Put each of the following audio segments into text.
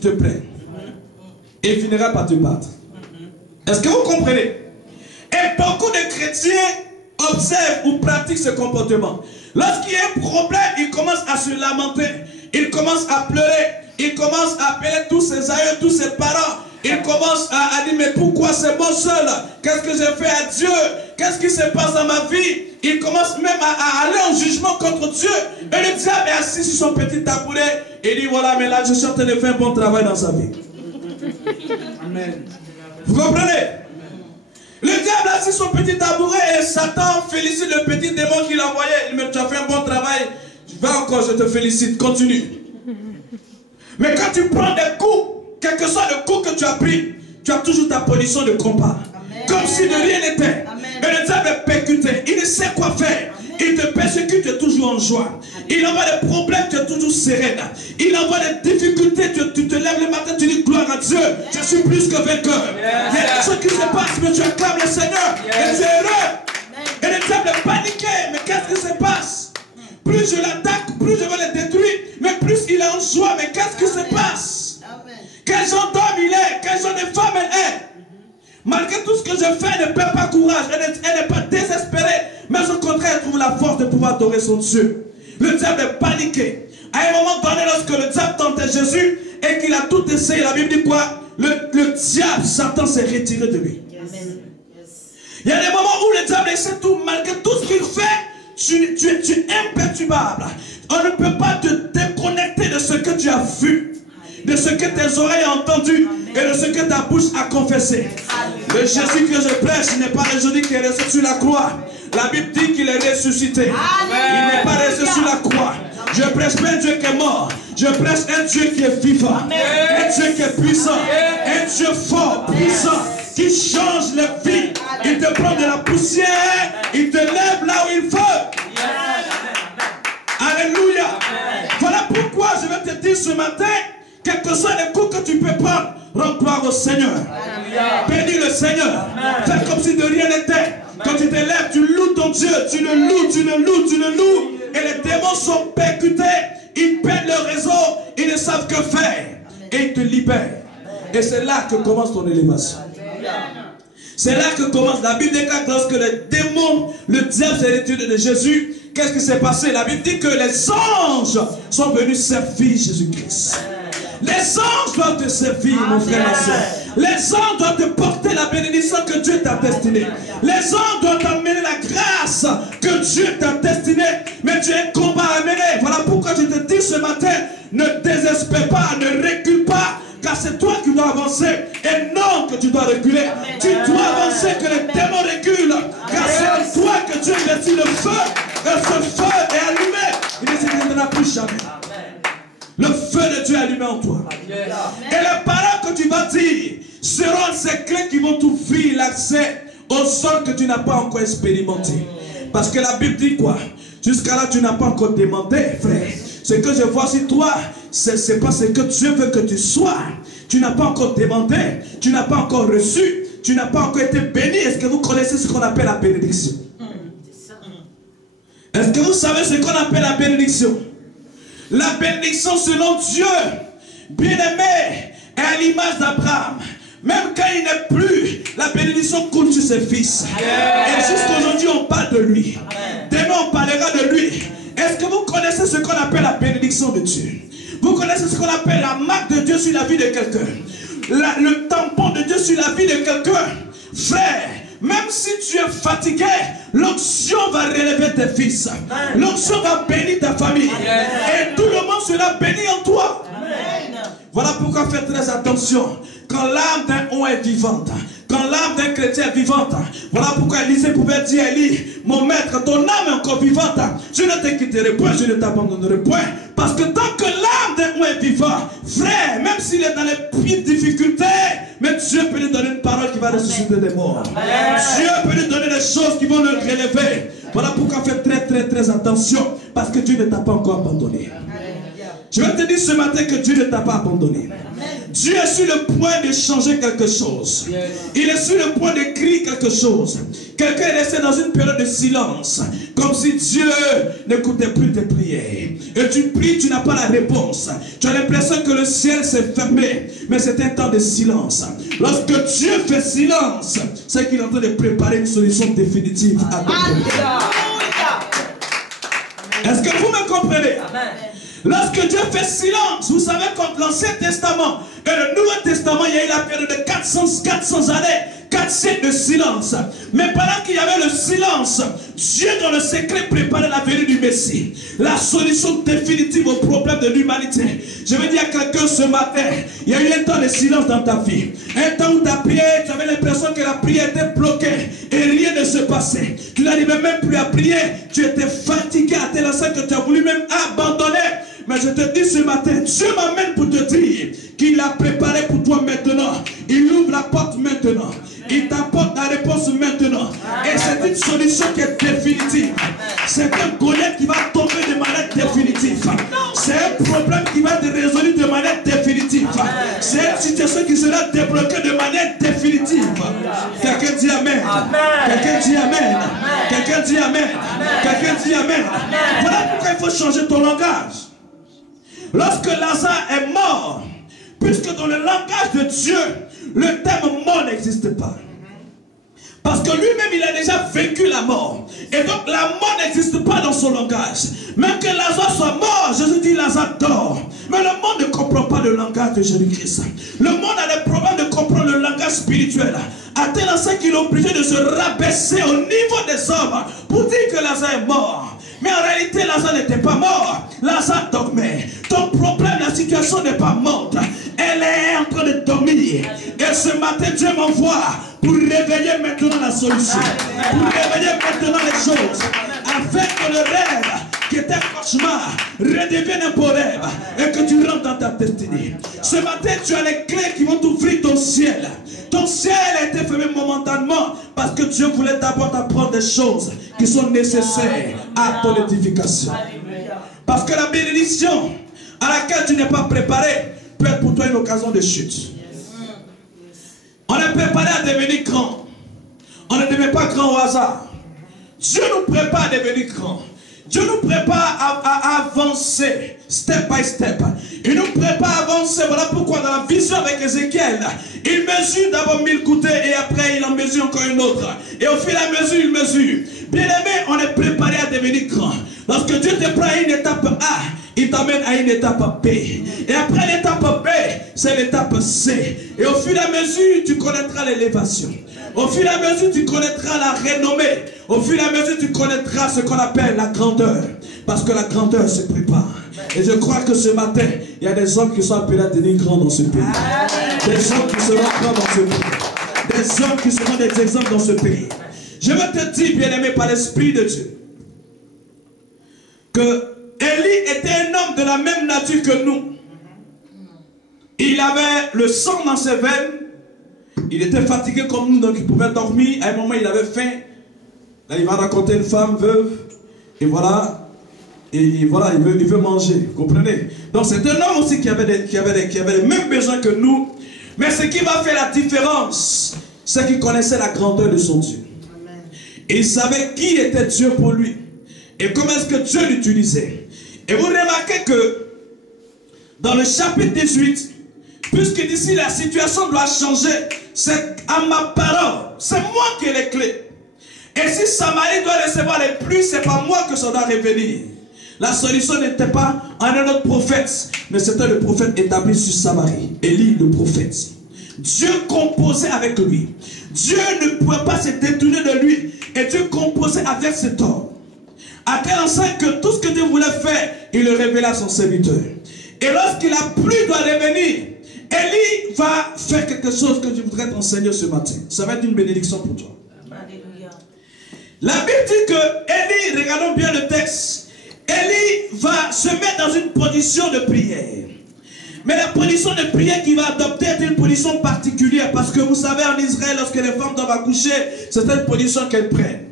te plaît. Et il finira par te battre. Est-ce que vous comprenez? Et beaucoup de chrétiens observent ou pratiquent ce comportement. Lorsqu'il y a un problème, ils commencent à se lamenter. Ils commencent à pleurer. Ils commencent à appeler tous ses aïeux, tous ses parents. Ils commencent à dire, mais pourquoi c'est moi seul? Qu'est-ce que j'ai fait à Dieu? Qu'est-ce qui se passe dans ma vie? Ils commencent même à aller en jugement contre Dieu. Et le diable est assis sur son petit tabouret. Et dit, voilà, mais là, je suis en train de faire un bon travail dans sa vie. Amen. Vous comprenez? Le diable a assis son petit tabouret et Satan félicite le petit démon qu'il a envoyé. Il dit, mais tu as fait un bon travail. Va encore, je te félicite. Continue. Mais quand tu prends des coups, quel que soit le coup que tu as pris, tu as toujours ta position de combat. Amen. Comme si de rien n'était. Et le diable est percuté. Il ne sait quoi faire. Amen. Il te persécute, tu es toujours en joie. Amen. Il envoie des problèmes, tu es toujours sereine. Il envoie des difficultés, tu te lèves le matin, tu dis gloire à Dieu. Amen. Je suis plus que vainqueur. Amen. Il y a des choses qui se passent, mais tu acclames le Seigneur. Amen. Et tu es heureux. Amen. Et le diable est paniqué. Mais qu'est-ce qui se passe? Plus je l'attaque, plus je veux le détruire. Mais plus il est en joie. Mais qu'est-ce qui se passe? Quel genre d'homme il est, quel genre de femme elle est. Malgré tout ce que je fais, elle ne perd pas courage, elle n'est pas désespérée, mais au contraire, elle trouve la force de pouvoir adorer son Dieu. Le diable est paniqué. À un moment donné, lorsque le diable tentait Jésus et qu'il a tout essayé, la Bible dit quoi? Le diable, Satan s'est retiré de lui. Il y a des moments où le diable essaie tout, malgré tout ce qu'il fait, tu es imperturbable. On ne peut pas te déconnecter de ce que tu as vu, de ce que tes oreilles ont entendu. Amen. Et de ce que ta bouche a confessé. Amen. Le Jésus que je prêche n'est pas le Jésus qui est resté sur la croix. La Bible dit qu'il est ressuscité. Amen. Il n'est pas resté sur la croix. Je prêche pas un Dieu qui est mort. Je prêche un Dieu qui est vivant. Amen. Un Dieu qui est puissant. Amen. Un Dieu fort, puissant, qui change les vies. Il te prend de la poussière. Il te lève là où il veut. Alléluia. Amen. Voilà pourquoi je vais te dire ce matin, quel que soit les coups que tu peux prendre, rends gloire au Seigneur. Bénis le Seigneur. Fais comme si de rien n'était. Quand tu te lèves, tu loues ton Dieu. Tu le loues, tu le loues, tu le loues. Et les démons sont percutés. Ils perdent leur réseau. Ils ne savent que faire. Et ils te libèrent. Et c'est là que commence ton élévation. C'est là que commence. La Bible déclare que lorsque les démons, le diable s'est retiré de Jésus, qu'est-ce qui s'est passé? La Bible dit que les anges sont venus servir Jésus-Christ. Les anges doivent te servir, mon frère et ma soeur. Les anges doivent te porter la bénédiction que Dieu t'a destinée. Les anges doivent t'amener la grâce que Dieu t'a destinée. Mais tu as un combat à mener. Voilà pourquoi je te dis ce matin, ne désespère pas, ne recule pas. Car c'est toi qui dois avancer et non que tu dois reculer. Amen. Tu dois avancer, que les démons reculent. Car c'est en toi que Dieu investit le feu. Et ce feu est allumé. Il ne s'éteindra plus jamais. Le feu de Dieu est allumé en toi. Amen. Et les paroles que tu vas dire seront ces clés qui vont t'ouvrir l'accès au sol que tu n'as pas encore expérimenté. Parce que la Bible dit quoi? Jusqu'à là, tu n'as pas encore demandé, frère. Ce que je vois sur toi, c'est pas ce que Dieu veut que tu sois. Tu n'as pas encore demandé, tu n'as pas encore reçu, tu n'as pas encore été béni. Est-ce que vous connaissez ce qu'on appelle la bénédiction? Est-ce que vous savez ce qu'on appelle la bénédiction? La bénédiction selon Dieu, bien-aimé, est à l'image d'Abraham. Même quand il n'est plus, la bénédiction coule sur ses fils. Et jusqu'aujourd'hui, on parle de lui. Demain, on parlera de lui. Est-ce que vous connaissez ce qu'on appelle la bénédiction de Dieu? Vous connaissez ce qu'on appelle la marque de Dieu sur la vie de quelqu'un? Le tampon de Dieu sur la vie de quelqu'un? Frère, même si tu es fatigué, l'onction va relever tes fils. L'onction va bénir ta famille. Et tout le monde sera béni en toi. Voilà pourquoi faites très attention. Quand l'âme d'un homme est vivante, quand l'âme d'un chrétien est vivante, voilà pourquoi Élisée pouvait dire à Élie, mon maître, ton âme est encore vivante. Je ne te quitterai point, je ne t'abandonnerai point. Parce que tant que l'âme d'un homme est vivant, frère, même s'il est dans les pires difficultés, mais Dieu peut lui donner une parole qui va ressusciter des morts. Dieu peut lui donner des choses qui vont le relever. Voilà pourquoi faites très attention, parce que Dieu ne t'a pas encore abandonné. Je vais te dire ce matin que Dieu ne t'a pas abandonné. Dieu est sur le point de changer quelque chose. Il est sur le point de crier quelque chose. Quelqu'un est resté dans une période de silence, comme si Dieu n'écoutait plus tes prières. Et tu pries, tu n'as pas la réponse. Tu as l'impression que le ciel s'est fermé, mais c'est un temps de silence. Lorsque Dieu fait silence, c'est qu'il est en train de préparer une solution définitive à ton problème. Est-ce que vous me comprenez? Amen. Lorsque Dieu fait silence, vous savez, quand l'Ancien Testament et le Nouveau Testament, il y a eu la période de 400 années, 4 siècles de silence. Mais pendant qu'il y avait le silence, Dieu dans le secret préparait la venue du Messie. La solution définitive au problème de l'humanité. Je veux dire à quelqu'un ce matin, il y a eu un temps de silence dans ta vie. Un temps où tu as prié, tu avais l'impression que la prière était bloquée et rien ne se passait. Tu n'arrivais même plus à prier, tu étais fatigué à tel point que tu as voulu même abandonner. Mais je te dis ce matin, Dieu m'amène pour te dire qu'il a préparé pour toi maintenant. Il ouvre la porte maintenant. Il t'apporte la réponse maintenant. Et c'est une solution qui est définitive. C'est un Goliath qui va tomber de manière définitive. C'est un problème qui va être résolu de manière définitive. C'est une situation qui sera débloquée de manière définitive. Quelqu'un dit Amen. Quelqu'un dit Amen. Quelqu'un dit Amen. Quelqu'un dit Amen. Voilà pourquoi il faut changer ton langage. Lorsque Lazare est mort, puisque dans le langage de Dieu, le terme mort n'existe pas. Parce que lui-même, il a déjà vécu la mort. Et donc, la mort n'existe pas dans son langage. Même que Lazare soit mort, Jésus dit Lazare dort. Mais le monde ne comprend pas le langage de Jésus-Christ. Le monde a des problèmes de comprendre le langage spirituel. À tel point qu'il est obligé de se rabaisser au niveau des hommes pour dire que Lazare est mort. Mais en réalité, Lazare n'était pas mort. Lazare dormait. Ton problème, la situation n'est pas morte. Elle est en train de dormir. Et ce matin, Dieu m'envoie pour réveiller maintenant la solution. Pour réveiller maintenant les choses. Afin que le rêve qui était un cauchemar redevienne un beau rêve. Et que tu rentres dans ta destinée. Ce matin, tu as les clés qui vont t'ouvrir ton ciel. Ton ciel a été fermé momentanément parce que Dieu voulait d'abord t'apprendre des choses qui sont nécessaires à ton édification. Parce que la bénédiction à laquelle tu n'es pas préparé peut être pour toi une occasion de chute. On est préparé à devenir grand. On ne devient pas grand au hasard. Dieu nous prépare à devenir grand. Dieu nous prépare à avancer, step by step. Il nous prépare à avancer. Voilà pourquoi dans la vision avec Ézéchiel, il mesure d'abord 1000 coudées et après il en mesure encore une autre. Et au fur et à mesure, il mesure. Bien aimé, on est préparé à devenir grand. Lorsque Dieu te prend à une étape A, il t'amène à une étape B. Et après l'étape B, c'est l'étape C. Et au fur et à mesure, tu connaîtras l'élévation. Au fur et à mesure, tu connaîtras la renommée. Au fur et à mesure, tu connaîtras ce qu'on appelle la grandeur. Parce que la grandeur se prépare. Et je crois que ce matin, il y a des hommes qui sont appelés à devenir grands dans ce pays. Des hommes qui seront grands dans ce pays. Des hommes qui seront des exemples dans ce pays. Je veux te dire, bien-aimé, par l'Esprit de Dieu, que Élie était un homme de la même nature que nous. Il avait le sang dans ses veines. Il était fatigué comme nous, donc il pouvait dormir. À un moment, il avait faim. Là, il va raconter une femme veuve. Et voilà. Et voilà, il veut manger. Vous comprenez? Donc, c'est un homme aussi qui avait les mêmes besoins que nous. Mais ce qui va faire la différence, c'est qu'il connaissait la grandeur de son Dieu. Amen. Et il savait qui était Dieu pour lui. Et comment est-ce que Dieu l'utilisait. Et vous remarquez que dans le chapitre 18, puisque d'ici la situation doit changer, c'est à ma parole, c'est moi qui ai les clés. Et si Samarie doit recevoir les pluies, c'est pas moi que ça doit revenir. La solution n'était pas en un autre prophète, mais c'était le prophète établi sur Samarie, Élie le prophète. Dieu composait avec lui. Dieu ne pouvait pas se détourner de lui. Et Dieu composait avec cet homme. À tel point que tout ce que Dieu voulait faire, il le révélait à son serviteur. Et lorsqu'il a pluie doit revenir, Élie va faire quelque chose que je voudrais t'enseigner ce matin. Ça va être une bénédiction pour toi. Alléluia. La Bible dit que Élie, regardons bien le texte, Élie va se mettre dans une position de prière. Mais la position de prière qu'il va adopter est une position particulière. Parce que vous savez, en Israël, lorsque les femmes doivent accoucher, c'est une position qu'elles prennent.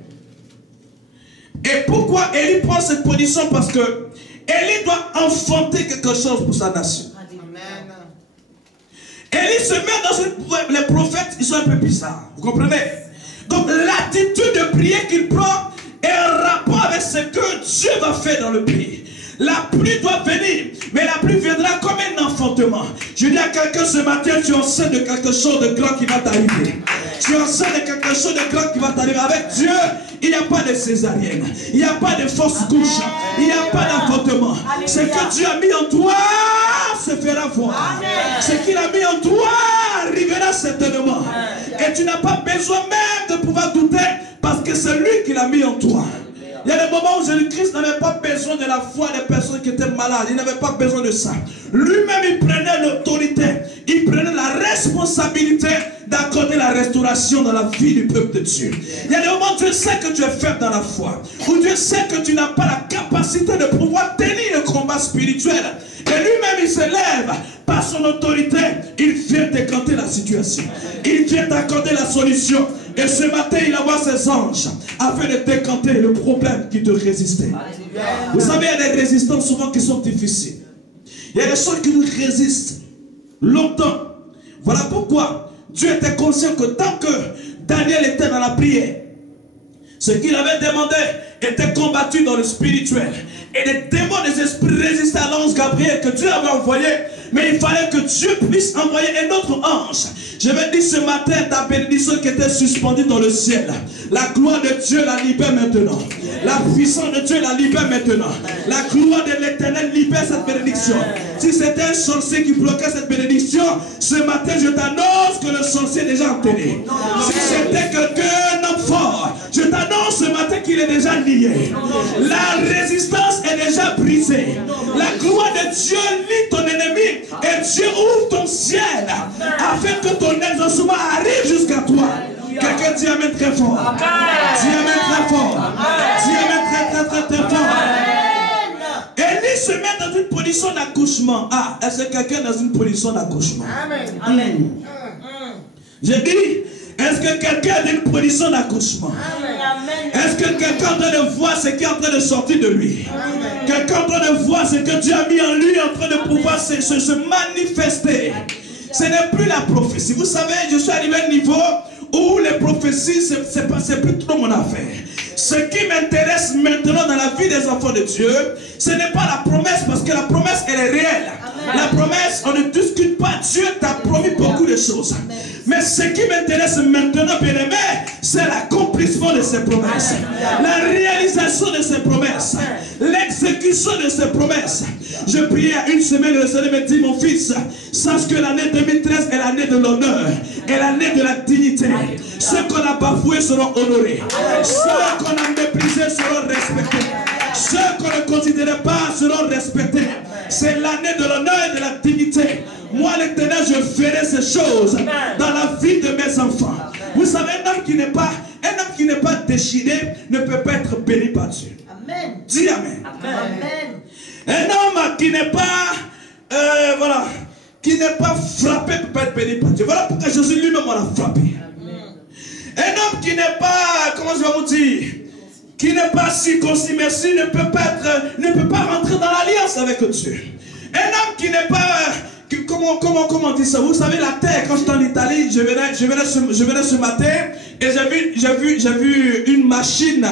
Et pourquoi Élie prend cette position? Parce que Élie doit enfanter quelque chose pour sa nation. Amen. Élie se met dans une... Les prophètes, ils sont un peu bizarres. Vous comprenez? Donc l'attitude de prière qu'il prend est en rapport avec ce que Dieu va faire dans le pays. La pluie doit venir, mais la pluie viendra comme un enfantement. Je dis à quelqu'un ce matin, tu es enceinte de quelque chose de grand qui va t'arriver. Tu es enceinte de quelque chose de grand qui va t'arriver. Avec Dieu, il n'y a pas de césarienne, il n'y a pas de fausse couche, il n'y a pas d'enfantement. Ce que Dieu a mis en toi se fera voir. Ce qu'il a mis en toi arrivera certainement. Et tu n'as pas besoin même de pouvoir douter parce que c'est lui qui l'a mis en toi. Il y a des moments où Jésus-Christ n'avait pas besoin de la foi des personnes qui étaient malades. Il n'avait pas besoin de ça. Lui-même, il prenait l'autorité. Il prenait la responsabilité d'accorder la restauration dans la vie du peuple de Dieu. Il y a des moments où Dieu sait que tu es faible dans la foi. Où Dieu sait que tu n'as pas la capacité de pouvoir tenir le combat spirituel. Et lui-même, il se lève par son autorité. Il vient décanter la situation. Il vient t'accorder la solution. Et ce matin, il envoie ses anges afin de décanter le problème qui te résistait. Vous savez, il y a des résistances souvent qui sont difficiles. Il y a des choses qui nous résistent longtemps. Voilà pourquoi Dieu était conscient que tant que Daniel était dans la prière, ce qu'il avait demandé était combattu dans le spirituel. Et les démons des esprits résistaient à l'ange Gabriel que Dieu avait envoyé. Mais il fallait que Dieu puisse envoyer un autre ange. Je vais dire ce matin, ta bénédiction qui était suspendue dans le ciel. La gloire de Dieu la libère maintenant. La puissance de Dieu la libère maintenant. La gloire de l'Éternel libère cette bénédiction. Si c'était un sorcier qui bloquait cette bénédiction, ce matin je t'annonce que le sorcier est déjà enterré. Si c'était quelqu'un d'homme fort, je t'annonce ce matin qu'il est déjà lié. La résistance est déjà brisée. La gloire de Dieu lie ton ennemi et Dieu ouvre ton ciel afin que ton exaucement arrive jusqu'à toi. Quelqu'un dit amen très fort. Dis amen très fort. Dis amen très fort. Élie se met dans une position d'accouchement. Ah, est-ce que quelqu'un est dans une position d'accouchement? Amen. J'ai dit, est-ce que quelqu'un est dans une position d'accouchement? Est-ce que quelqu'un est en train de voir ce qui est en train de sortir de lui? Quelqu'un est en train de voir ce que Dieu a mis en lui, en train de pouvoir se manifester. Ce n'est plus la prophétie. Vous savez, je suis arrivé à un niveau où les prophéties, c'est plus trop mon affaire. Ce qui m'intéresse maintenant dans la vie des enfants de Dieu, ce n'est pas la promesse, parce que la promesse, elle est réelle. La promesse, on ne discute pas. Dieu t'a promis beaucoup de choses. Mais ce qui m'intéresse maintenant, bien aimé, c'est l'accomplissement de ses promesses. La réalisation de ses promesses. L'exécution de ses promesses. Je priais à une semaine, le Seigneur me dit, mon fils, sache que l'année 2013 est l'année de l'honneur. Et l'année de la dignité. Ceux qu'on a bafoués seront honorés. Ceux qu'on a méprisés seront respectés. Ceux qu'on ne considérait pas seront respectés. C'est l'année de l'honneur et de la dignité. Moi, l'Éternel, je ferai ces choses dans la vie de mes enfants. Vous savez, un homme qui n'est pas déchiré ne peut pas être béni par Dieu. Amen. Dis amen. Amen. Un homme qui n'est pas, qui n'est pas frappé ne peut pas être béni par Dieu. Voilà pourquoi Jésus lui-même l'a frappé. Amen. Un homme qui n'est pas, comment je vais vous dire, qui n'est pas circoncis, merci, ne peut pas rentrer dans l'alliance avec Dieu. Un homme qui n'est pas, comment on dit ça? Vous savez, la terre, quand j'étais en Italie, je venais ce matin et j'ai vu une machine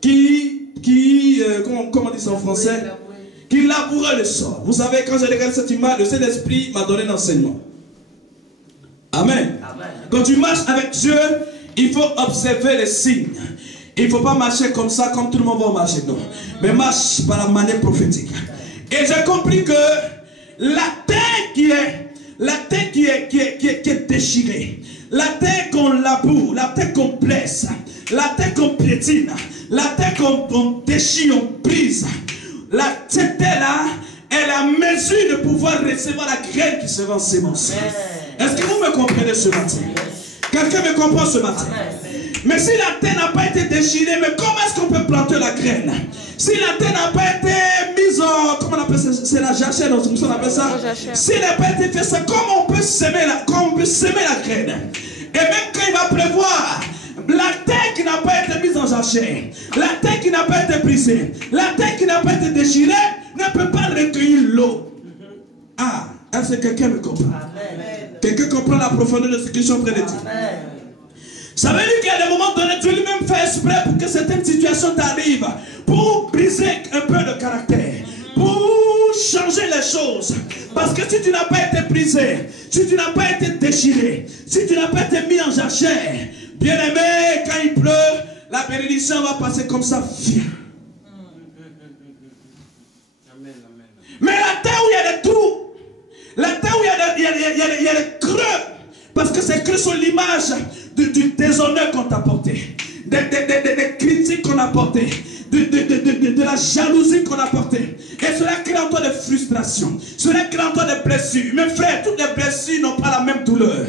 qui comment on dit ça en français? Qui labourait le sol. Vous savez, quand j'ai regardé cette image, le Saint-Esprit m'a donné un enseignement. Amen. Amen. Quand tu marches avec Dieu, il faut observer les signes. Il ne faut pas marcher comme ça, comme tout le monde va marcher, non. Mais marche par la manière prophétique. Et j'ai compris que la terre qui est déchirée, la terre qu'on laboure, la terre qu'on blesse, la terre qu'on piétine, la terre qu'on déchire, on brise, cette terre-là, elle a mesure de pouvoir recevoir la graine qui sera en sémence. Est-ce que vous me comprenez ce matin? Quelqu'un me comprend ce matin? Mais si la terre n'a pas été déchirée, mais comment est-ce qu'on peut planter la graine? Si la terre n'a pas été mise en... Comment on appelle ça? C'est la jachère, donc on appelle ça? Si elle n'a pas été faite, ça, comment on peut semer la graine? Et même quand il va pleuvoir, la terre qui n'a pas été mise en jachère, la terre qui n'a pas été brisée, la terre qui n'a pas été déchirée, ne peut pas recueillir l'eau. Ah, est-ce que quelqu'un me comprend? Quelqu'un comprendre la profondeur de ce que je suis en train de dire. Ça veut dire qu'à des moments donnés, Dieu lui-même fait exprès pour que certaines situations t'arrivent, pour briser un peu le caractère, pour changer les choses. Parce que si tu n'as pas été brisé, si tu n'as pas été déchiré, si tu n'as pas été mis en jachère, bien aimé, quand il pleut, la bénédiction va passer comme ça. Viens. Mais la terre où il y a des trous, la terre où il y a des creux, parce que ces creux sont l'image du déshonneur qu'on t'a porté, des critiques qu'on a portées, de la jalousie qu'on a portée. Et cela crée en toi des frustrations, cela crée en toi des blessures. Mes frères, toutes les blessures n'ont pas la même douleur.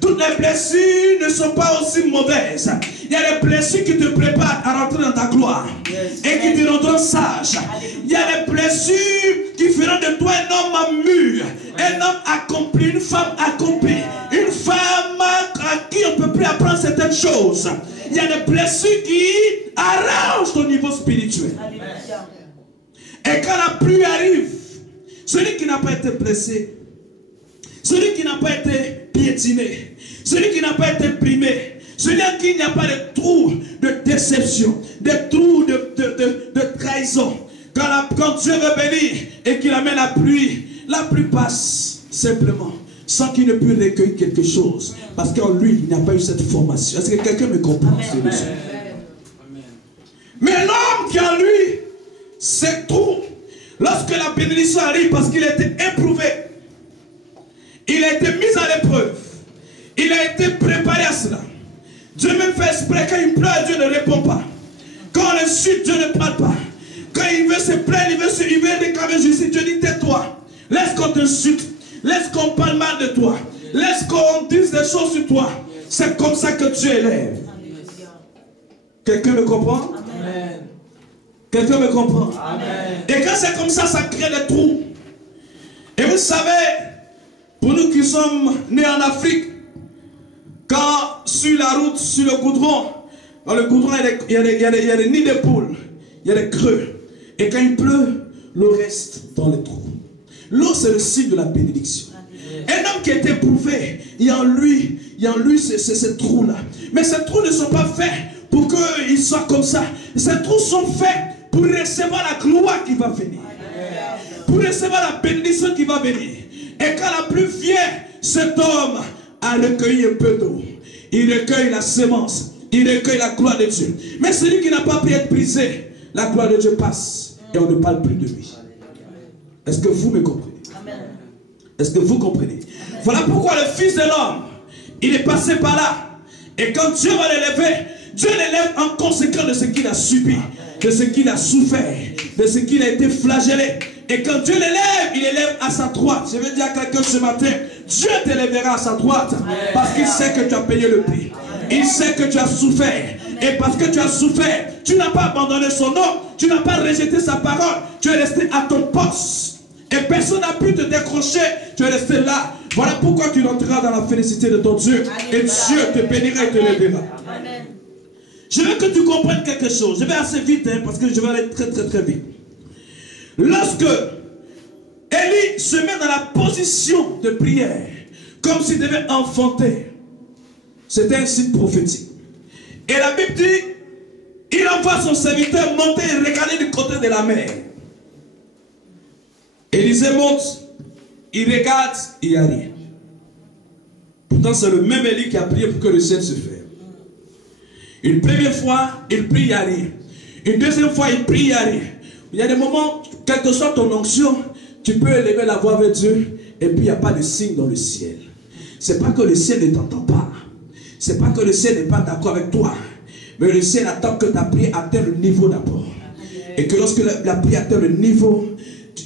Toutes les blessures ne sont pas aussi mauvaises. Il y a des blessures qui te préparent à rentrer dans ta gloire et qui te rendront sage. Il y a des blessures qui feront de toi un homme mûr, un homme accompli, une femme accomplie, une femme à qui on ne peut plus apprendre certaines choses. Il y a des blessures qui arrangent ton niveau spirituel. Et quand la pluie arrive, celui qui n'a pas été blessé, celui qui n'a pas été piétiné, celui qui n'a pas été primé, celui à qui il n'y a pas de trous de déception, de trous de trahison. Quand Dieu veut bénir et qu'il amène la pluie passe simplement, sans qu'il ne puisse recueillir quelque chose. Parce qu'en lui, il n'a pas eu cette formation. Est-ce que quelqu'un me comprend? Mais l'homme qui en lui, c'est tout. Lorsque la bénédiction arrive, parce qu'il a été éprouvé, il a été mis à l'épreuve, il a été préparé à cela. Dieu même fait exprès, quand il pleure, Dieu ne répond pas. Quand on insulte, Dieu ne parle pas. Quand il veut se plaindre, il veut réclamer justice, Dieu dit tais-toi. Laisse qu'on t'insulte, laisse qu'on parle mal de toi, laisse qu'on dise des choses sur toi. C'est comme ça que Dieu élève. Quelqu'un me comprend? Amen. Quelqu'un me comprend? Amen. Et quand c'est comme ça, ça crée des trous. Et vous savez, pour nous qui sommes nés en Afrique, quand sur la route, sur le goudron, dans le goudron, il y a des nids de poules, il y a des creux. Et quand il pleut, l'eau reste dans les trous. L'eau, c'est le signe de la bénédiction. Un homme qui a été éprouvé, il y a en lui ces trous-là. Mais ces trous ne sont pas faits pour qu'ils soient comme ça. Ces trous sont faits pour recevoir la gloire qui va venir. Pour recevoir la bénédiction qui va venir. Et quand la pluie vient, cet homme a recueilli un peu d'eau. Il recueille la semence. Il recueille la gloire de Dieu. Mais celui qui n'a pas pu être brisé, la gloire de Dieu passe. Et on ne parle plus de lui. Est-ce que vous me comprenez? Est-ce que vous comprenez? Voilà pourquoi le Fils de l'homme, il est passé par là. Et quand Dieu va l'élever, Dieu l'élève en conséquence de ce qu'il a subi, de ce qu'il a souffert, de ce qu'il a été flagellé. Et quand Dieu l'élève, il élève à sa droite. Je veux dire à quelqu'un ce matin, Dieu t'élèvera à sa droite parce qu'il sait que tu as payé le prix. Il sait que tu as souffert. Et parce que tu as souffert, tu n'as pas abandonné son nom, tu n'as pas rejeté sa parole, tu es resté à ton poste. Et personne n'a pu te décrocher, tu es resté là. Voilà pourquoi tu rentreras dans la félicité de ton Dieu. Et Dieu te bénira et te lèvera. Je veux que tu comprennes quelque chose. Je vais assez vite, parce que je vais aller très très très vite. Lorsque Élie se met dans la position de prière, comme s'il devait enfanter, c'était un signe prophétique. Et la Bible dit, il envoie son serviteur monter et regarder du côté de la mer. Élisée monte, il regarde, il n'y a rien. Pourtant, c'est le même Élie qui a prié pour que le ciel se ferme. Une première fois, il prie, il n'y a rien. Une deuxième fois, il prie, il n'y a rien. Il y a des moments, quelle que soit ton onction, tu peux élever la voix vers Dieu et puis il n'y a pas de signe dans le ciel. C'est pas que le ciel ne t'entend pas. C'est pas que le ciel n'est pas d'accord avec toi. Mais le ciel attend que ta prière atteigne le niveau d'abord. Et que lorsque la prière atteint le niveau,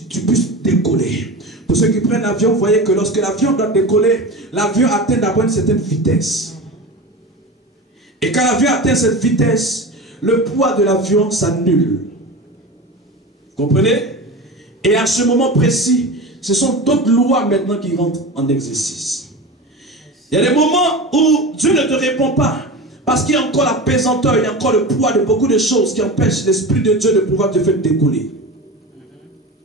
tu puisses décoller. Pour ceux qui prennent l'avion, vous voyez que lorsque l'avion doit décoller, l'avion atteint d'abord une certaine vitesse. Et quand l'avion atteint cette vitesse, le poids de l'avion s'annule. Vous comprenez? Et à ce moment précis, ce sont d'autres lois maintenant qui rentrent en exercice. Il y a des moments où Dieu ne te répond pas. Parce qu'il y a encore la pesanteur, il y a encore le poids de beaucoup de choses qui empêchent l'Esprit de Dieu de pouvoir te faire décoller.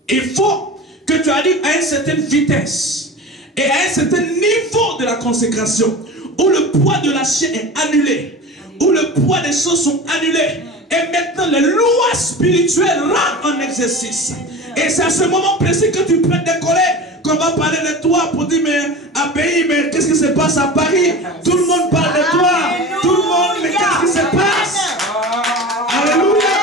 Il faut que tu arrives à une certaine vitesse et à un certain niveau de la consécration, où le poids de la chair est annulé, où le poids des choses sont annulés. Et maintenant, les lois spirituelles rentrent en exercice. Et c'est à ce moment précis que tu peux décoller, qu'on va parler de toi pour dire, mais à pays, mais qu'est-ce qui se passe à Paris? Tout le monde parle de toi. Tout le monde, mais qu'est-ce qui se passe? Alléluia.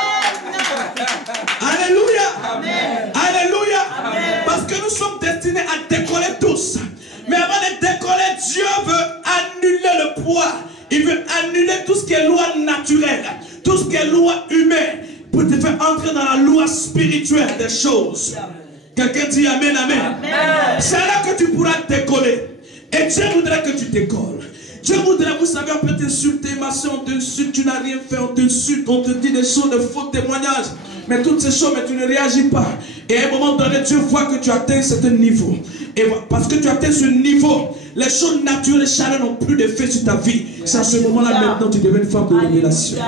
Alléluia. Amen. Alléluia. Amen. Parce que nous sommes destinés à décoller tous. Mais avant de décoller, Dieu veut annuler le poids. Il veut annuler tout ce qui est loi naturelle, tout ce qui est loi humaine, pour te faire entrer dans la loi spirituelle des choses. Quelqu'un dit Amen, Amen. Amen. C'est là que tu pourras décoller. Et Dieu voudrait que tu décolles. Dieu voudrait, vous savez, on peut t'insulter, ma soeur, on t'insulte, tu n'as rien fait, on t'insulte, on te dit des choses, de faux témoignages. Mais toutes ces choses, mais tu ne réagis pas. Et à un moment donné, Dieu voit que tu atteins un certain niveau. Et parce que tu atteins ce niveau, les choses naturelles, charnelles n'ont plus d'effet sur ta vie. C'est à ce moment-là, maintenant, tu deviens une femme de révélation.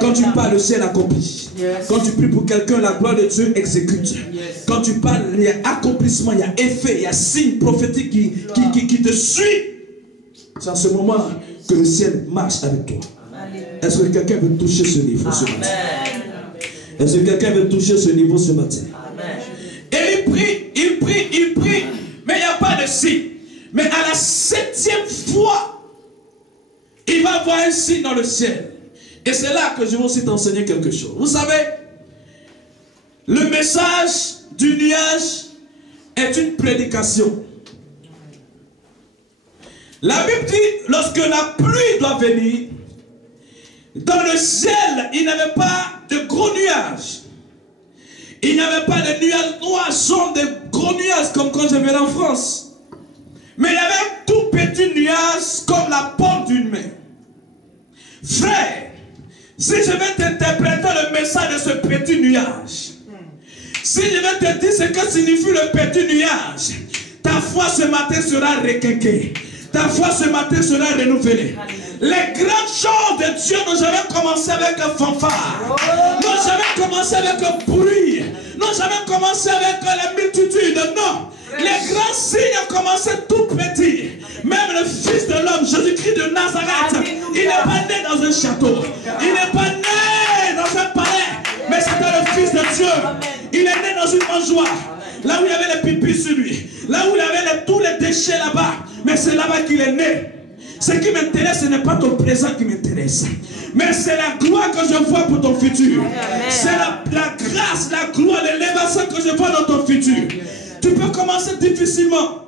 Quand tu parles, le ciel accomplit. Quand tu pries pour quelqu'un, la gloire de Dieu exécute. Quand tu parles, il y a accomplissement, il y a effet, il y a signe prophétique qui te suit. C'est à ce moment que le ciel marche avec toi. Est-ce que quelqu'un veut toucher ce niveau ce matin? Est-ce que quelqu'un veut toucher ce niveau ce matin? Et il prie, mais il n'y a pas de signe. Mais à la 7e fois, il va avoir un signe dans le ciel. Et c'est là que je vais aussi t'enseigner quelque chose. Vous savez, le message du nuage est une prédication. La Bible dit, lorsque la pluie doit venir, dans le ciel, il n'y avait pas de gros nuages. Il n'y avait pas de nuages noirs, jaunes, de gros nuages comme quand je venais en France. Mais il y avait un tout petit nuage comme la paume d'une main. Frère, si je vais t'interpréter le message de ce petit nuage, si je vais te dire ce que signifie le petit nuage, ta foi ce matin sera requinquée. Ta foi ce matin sera renouvelée. Les grandes choses de Dieu n'ont jamais commencé avec un fanfare. N'ont jamais commencé avec un bruit. N'ont jamais commencé avec la multitude. Non. Les grands signes ont commencé tout petit. Même le Fils de l'homme, Jésus-Christ de Nazareth, il n'est pas né dans un château. Il n'est pas né dans un palais. Mais c'était le Fils de Dieu. Il est né dans une mangeoire. Là où il y avait les pipis sur lui. Là où il y avait tous les déchets là-bas. Mais c'est là-bas qu'il est né. Ce qui m'intéresse, ce n'est pas ton présent qui m'intéresse. Mais c'est la gloire que je vois pour ton futur. C'est la grâce, la gloire, l'élévation que je vois dans ton futur. Tu peux commencer difficilement.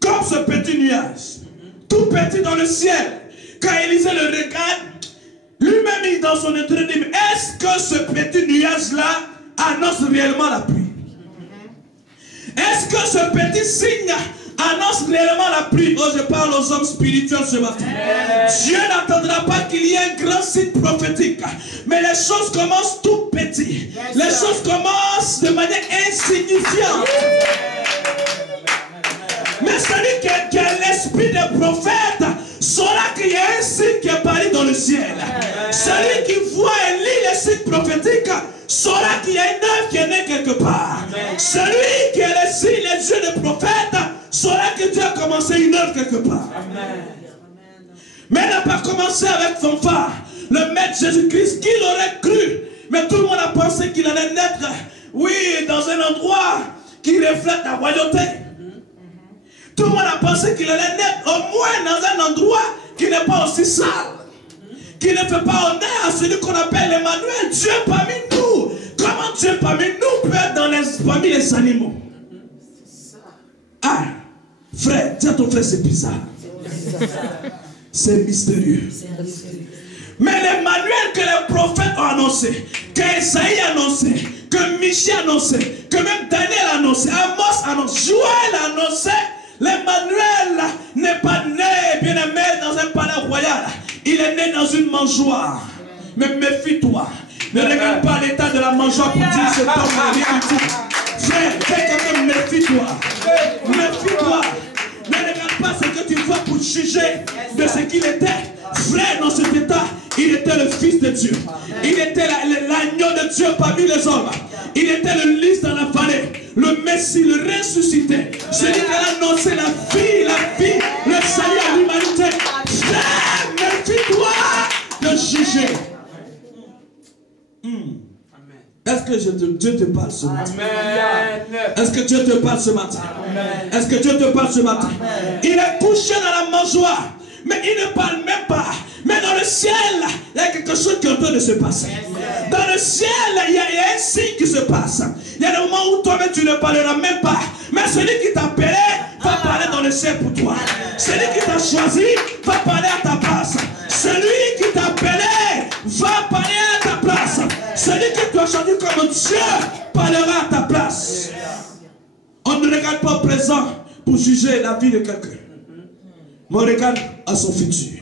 Comme ce petit nuage. Tout petit dans le ciel. Quand Élisée le regarde, lui-même dans son intérêt dit, est-ce que ce petit nuage-là annonce réellement la pluie? Est-ce que ce petit signe annonce réellement la pluie? Oh, je parle aux hommes spirituels ce matin. Dieu n'attendra pas qu'il y ait un grand signe prophétique. Mais les choses commencent tout petit. Les choses commencent de manière insignifiante. Mais celui qui a l'esprit des prophètes saura qu'il y a un signe qui est paru dans le ciel. Celui qui voit et lit les signes prophétiques saura qu'il y a une œuvre qui est née quelque part. Celui qui a les yeux des prophètes saura que Dieu a commencé une œuvre quelque part. Mais il n'a pas commencé avec fanfare. Le maître Jésus-Christ, qui l'aurait cru? Mais tout le monde a pensé qu'il allait naître, oui, dans un endroit qui reflète la royauté. Tout le monde a pensé qu'il allait naître au moins dans un endroit qui n'est pas aussi sale, qui ne fait pas honneur à celui qu'on appelle Emmanuel, Dieu parmi nous. Comment Dieu parmi nous peut être parmi les animaux? Ah, frère, dis à ton frère, c'est bizarre. C'est mystérieux. Mais l'Emmanuel que les prophètes ont annoncé, que Isaïe a annoncé, que Michée a annoncé, que même Daniel a annoncé, Amos a annoncé, Joël a annoncé, l'Emmanuel n'est pas né, bien aimé, dans un palais royal. Il est né dans une mangeoire. Mais méfie-toi. Ne regarde pas l'état de la mangeoire pour dire cet homme n'a rien du tout. Frère, quelqu'un, méfie-toi. Méfie-toi. Ne regarde pas ce que tu vois pour juger de ce qu'il était. Frère, dans cet état, il était le Fils de Dieu. Il était l'agneau de Dieu parmi les hommes. Il était le lys dans la vallée. Le Messie, le ressuscité. Celui qui a annoncé la vie Est-ce que Dieu te parle ce matin? Est-ce que Dieu te parle ce matin? Est-ce que Dieu te parle ce matin? Il est couché dans la mangeoire, mais il ne parle même pas. Mais dans le ciel, il y a quelque chose qui est en train de se passer. Dans le ciel, il y a un signe qui se passe. Il y a des moments où toi-même tu ne parleras même pas. Mais celui qui t'a appelé va parler dans le ciel pour toi. Celui qui t'a choisi va parler à ta place. Celui qui t'a appelé va parler à ta place. Celui qui t'a choisi comme Dieu parlera à ta place. On ne regarde pas au présent pour juger la vie de quelqu'un. Mais on regarde à son futur.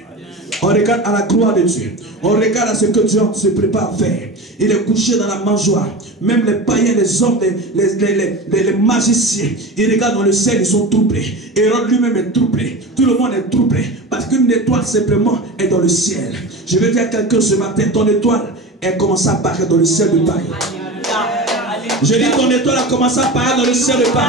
On regarde à la gloire de Dieu. On regarde à ce que Dieu se prépare à faire. Il est couché dans la mangeoire. Même les païens, les hommes, les magiciens, ils regardent dans le ciel, ils sont troublés. Hérode lui-même est troublé. Tout le monde est troublé. Parce qu'une étoile simplement est dans le ciel. Je veux dire à quelqu'un ce matin, ton étoile, elle commence à apparaître dans le ciel de Paris. Je dis ton étoile a commencé à apparaître dans le ciel de Paris.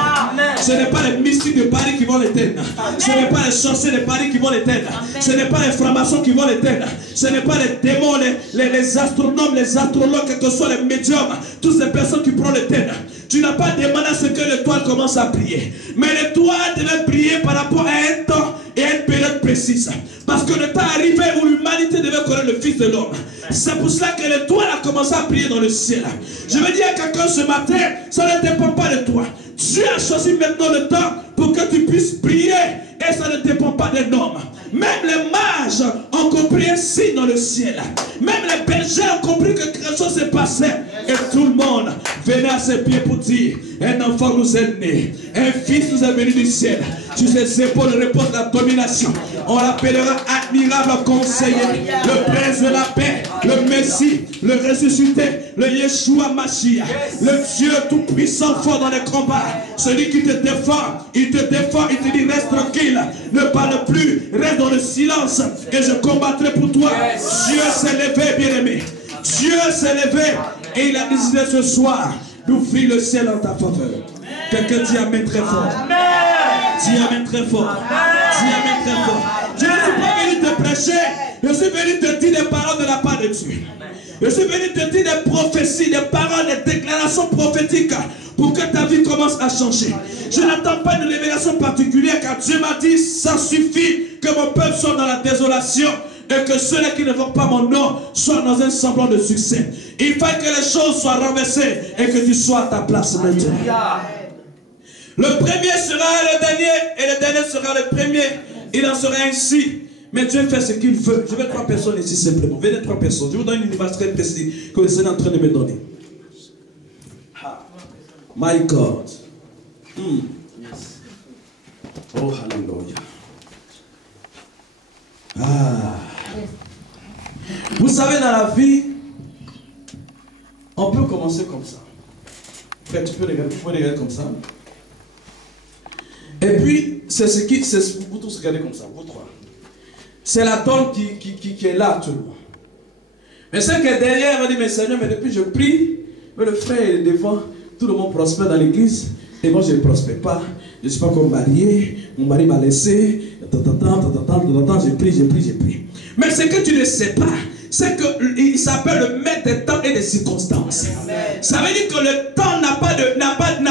Ce n'est pas les mystiques de Paris qui vont l'éteindre. Ce n'est pas les sorciers de Paris qui vont l'éteindre. Ce n'est pas les francs-maçons qui vont l'éteindre. Ce n'est pas les démons, les astronomes, les astrologues, quels que soient les médiums, toutes ces personnes qui pourront l'éteindre. Tu n'as pas demandé à ce que l'étoile commence à prier. Mais l'étoile devait prier par rapport à un temps et à une période précise. Parce que le temps arrivait où l'humanité devait connaître le Fils de l'homme. C'est pour cela que l'étoile a commencé à prier dans le ciel. Je veux dire à quelqu'un ce matin, ça ne dépend pas de toi. Dieu a choisi maintenant le temps pour que tu puisses prier. Et ça ne dépend pas d'un homme. Même les mages ont compris un signe dans le ciel. Même les bergers ont compris que quelque chose s'est passé. Et tout le monde venait à ses pieds pour dire: un enfant nous est né, un fils nous est venu du ciel. Sur ses épaules repose la domination. On l'appellera admirable conseiller, le prince de la paix, le Messie, le ressuscité, le Yeshua Mashiach, le Dieu tout-puissant fort dans les combats. Celui qui te défend, il te dit reste tranquille, ne parle plus, reste dans le silence et je combattrai pour toi. Dieu s'est levé, bien-aimé. Dieu s'est levé et il a décidé ce soir d'ouvrir le ciel en ta faveur. Quelqu'un dit amen très fort. Dis amen très fort. Dis amen très fort. Je ne suis pas venu te prêcher, je suis venu te dire des paroles de la part de Dieu. Je suis venu te dire des prophéties, des paroles, des déclarations prophétiques pour que ta vie commence à changer. Je n'attends pas une révélation particulière car Dieu m'a dit ça suffit que mon peuple soit dans la désolation et que ceux-là qui ne vont pas mon nom soient dans un semblant de succès. Il faut que les choses soient renversées et que tu sois à ta place maintenant. Le premier sera le dernier et le dernier sera le premier. Il en sera ainsi. Mais Dieu fait ce qu'il veut. Je veux 3 personnes ici simplement. Venez 3 personnes. Je vous donne une image très précise que le Seigneur est en train de me donner. My God. Oh, hallelujah. Vous savez, dans la vie, on peut commencer comme ça. Après, tu peux regarder comme ça. Et puis, c'est ce qui... Vous tous regardez comme ça, vous 3. C'est la donne qui est là actuellement. Mais celle qui est derrière va dire, mais Seigneur, mais depuis je prie, mais le frère est devant, tout le monde prospère dans l'église, et moi je ne prospère pas. Je ne suis pas comme marié, mon mari m'a laissé, j'ai pris. Mais ce que tu ne sais pas, c'est qu'il s'appelle le maître des temps et des circonstances. Amen. Ça veut dire que le temps n'a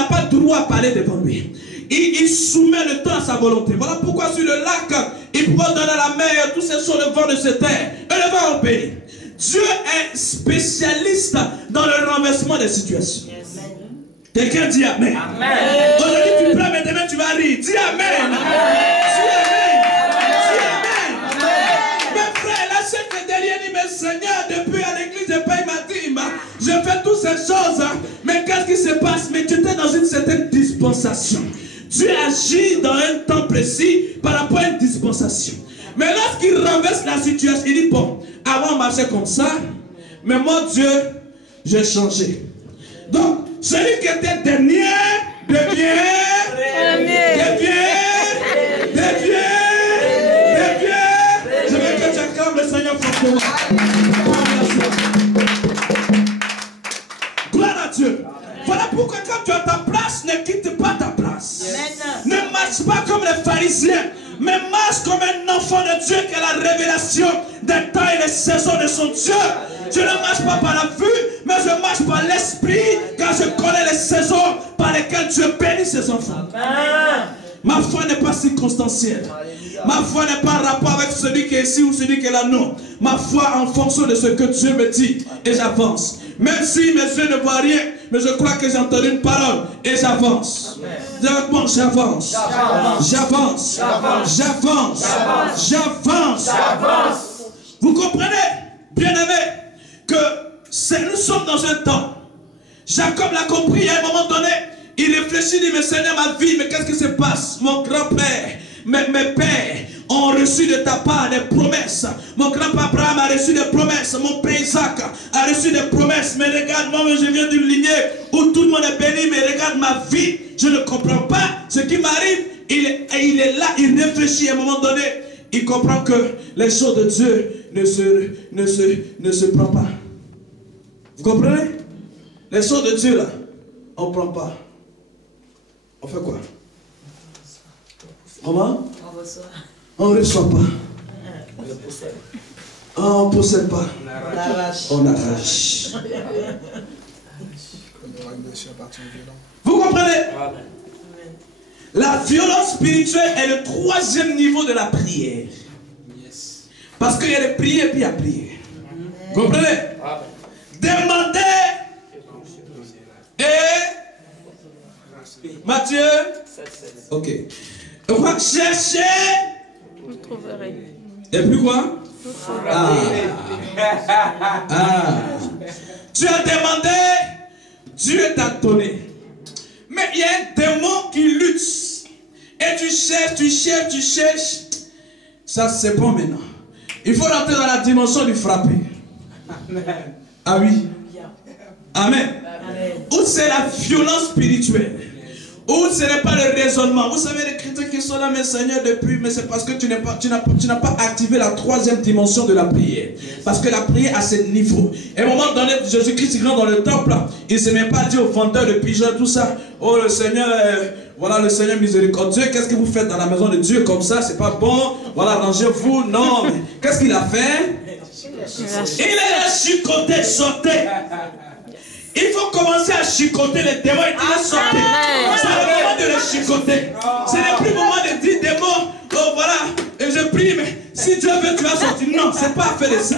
pas droit à parler devant lui. Il soumet le temps à sa volonté. Voilà pourquoi sur le lac, il pourra donner à la mer toutes ces choses, le vent de cette terre et le vent au pays. Dieu est spécialiste dans le renversement des situations. Quelqu'un dit amen. Aujourd'hui tu pleures, mais demain tu vas rire. Dis amen. Dis amen. Mes frères, la chaîne que derrière dit, mais Seigneur, depuis à l'église de Paix, il m'a dit, je fais toutes ces choses, mais qu'est-ce qui se passe? Mais tu étais dans une certaine dispensation. Dieu agit dans un temps précis par rapport à une dispensation. Mais lorsqu'il renverse la situation, il dit, bon, avant on marchait comme ça, mais moi Dieu, j'ai changé. Donc, celui qui était dernier devient. Je veux que tu acclames le Seigneur fortement. Gloire à Dieu. Voilà pourquoi quand tu as ta place, ne quitte pas ta place. Ne marche pas comme les pharisiens, mais marche comme un enfant de Dieu qui a la révélation des temps et des saisons de son Dieu. Tu ne marches pas par la vue, Mais je marche par l'esprit car je connais les saisons par lesquelles Dieu bénit ses enfants. Amen. Ma foi n'est pas circonstancielle. Ma foi n'est pas en rapport avec celui qui est ici ou celui qui est là, non. Ma foi en fonction de ce que Dieu me dit et j'avance. Même si mes yeux ne voient rien, mais je crois que j'ai entendu une parole et j'avance. Bon, j'avance. J'avance. J'avance. J'avance. Vous comprenez, bien aimé, que nous sommes dans un temps. Jacob l'a compris à un moment donné. Il réfléchit, il dit, mais Seigneur, ma vie, mais qu'est-ce qui se passe? Mon grand-père, mes pères ont reçu de ta part des promesses. Mon grand-père Abraham a reçu des promesses. Mon père Isaac a reçu des promesses. Mais regarde, moi, je viens d'une lignée où tout le monde est béni. Mais regarde ma vie, je ne comprends pas ce qui m'arrive. Il est là, il réfléchit à un moment donné. Il comprend que les choses de Dieu ne se prend pas. Vous comprenez? Les choses de Dieu là, on ne prend pas. On fait quoi? Comment? On ne reçoit pas. On ne possède pas. On arrache. Vous comprenez? La violence spirituelle est le troisième niveau de la prière. Parce qu'il y a les prières et puis il y a prière. Vous comprenez? Demandez et Matthieu. Ok. On va chercher. Vous trouverez. Et puis quoi? Tu as demandé, Dieu t'a donné. Mais il y a un démon qui lutte. Et tu cherches. Ça c'est bon maintenant. Il faut rentrer dans la dimension du frapper. Ah oui. Amen. Où c'est la violence spirituelle. Où ce n'est pas le raisonnement. Vous savez les chrétiens qui sont là, mais Seigneur, depuis, mais c'est parce que tu n'as pas activé la troisième dimension de la prière. Parce que la prière a ce niveau. Et à un moment donné, Jésus-Christ rentre dans le temple, il ne s'est même pas dit aux vendeurs de pigeons, tout ça. Oh le Seigneur, voilà le Seigneur miséricordieux, qu'est-ce que vous faites dans la maison de Dieu comme ça? C'est pas bon. Voilà, rangez-vous. Non, mais qu'est-ce qu'il a fait? Il a chicoté, sauté. Il faut commencer à chicoter les démons et les sortir. C'est le moment de les chicoter. Ce n'est plus le moment de dire démons, oh voilà, et je prie, mais si Dieu veut, tu vas sortir. Non, c'est pas à faire de ça.